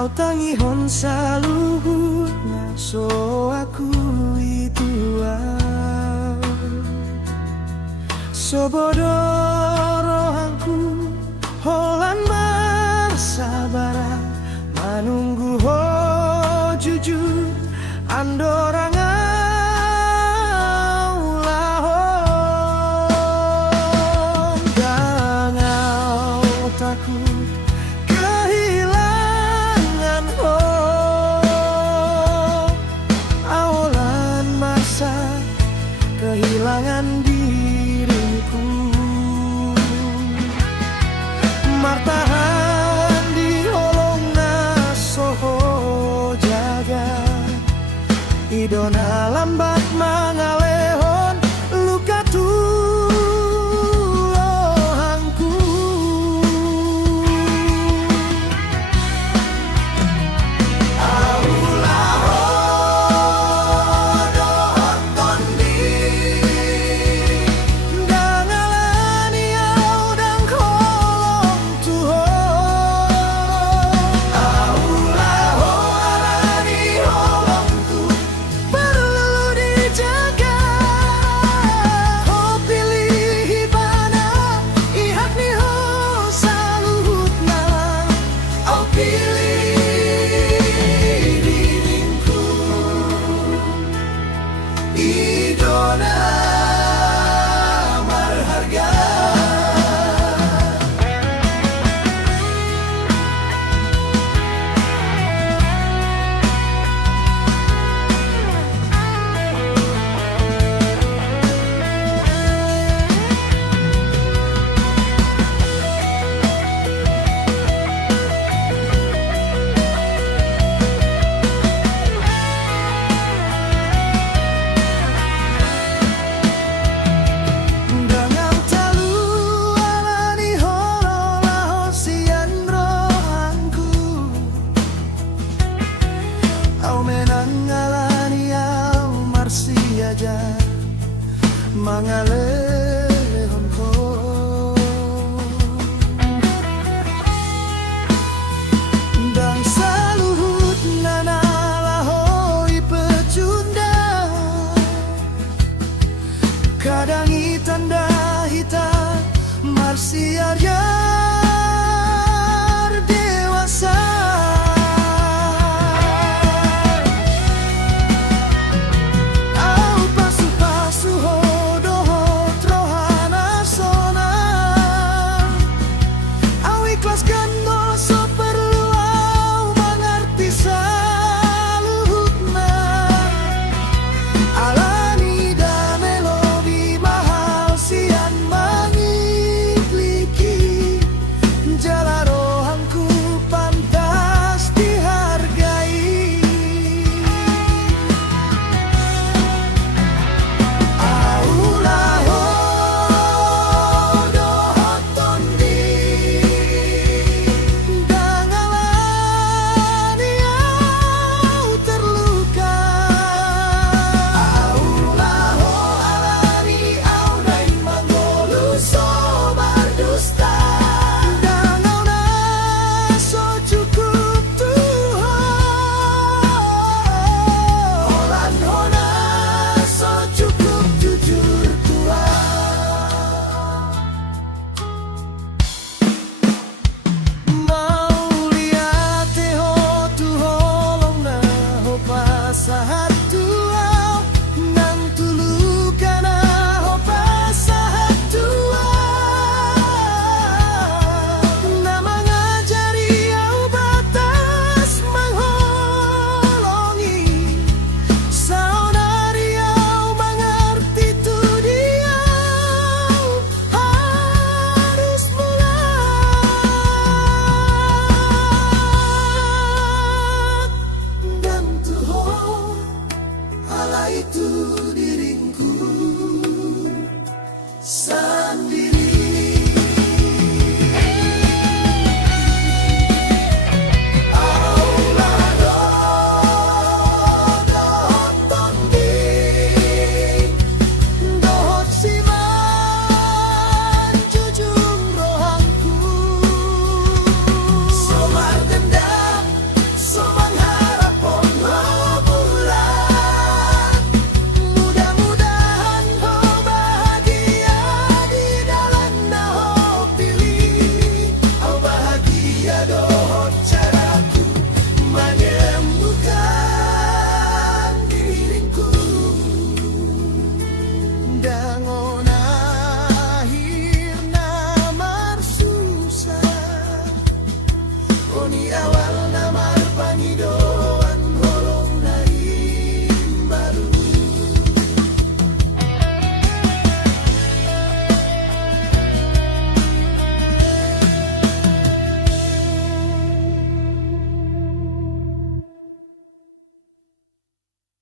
Au tangihon sa luhut na so aku itu so bodorohanku holan marsabarang manunggu ho jujur andorang lahon dangau takut kehilangan ho awalan masa kehilangan diriku martahan di holongna soho jaga idona lambat mangalehon luka tulohangku aulaho dohon tondi dangalani au dang kolong tuho aulaho alani holong tu perlu dijaga ho pilih hibana ihak ni ho saluhutna au pilih diriku idona marharga. Dangang talu alani holo laho sian rohanku au menang alani au marsi aja mangalehonko dan saluhut nana lahoi pecundang kadangi tanda hitam marsiar yar dewasa au pasu-pasu hodoho trohana sona au ikhlaskan dosa perlu au mengerti saluhutna alani dan melodi mahal sian mengikliki jala rohanku pantas dihargai aulaho dohon tondi dangalani au terluka aulaho alani au dain manggolu sobar dusta dangau na so cukup Tuhan holan hona so cukup jujur Tuhan mau lihat ho tu holong na ho pasahat tuau nang tulukan na ho pasahat tuau na mengajari au batas mengholongi saudari au mengerti tu dia harus mulai dan Tuhan ala itu diriku sandi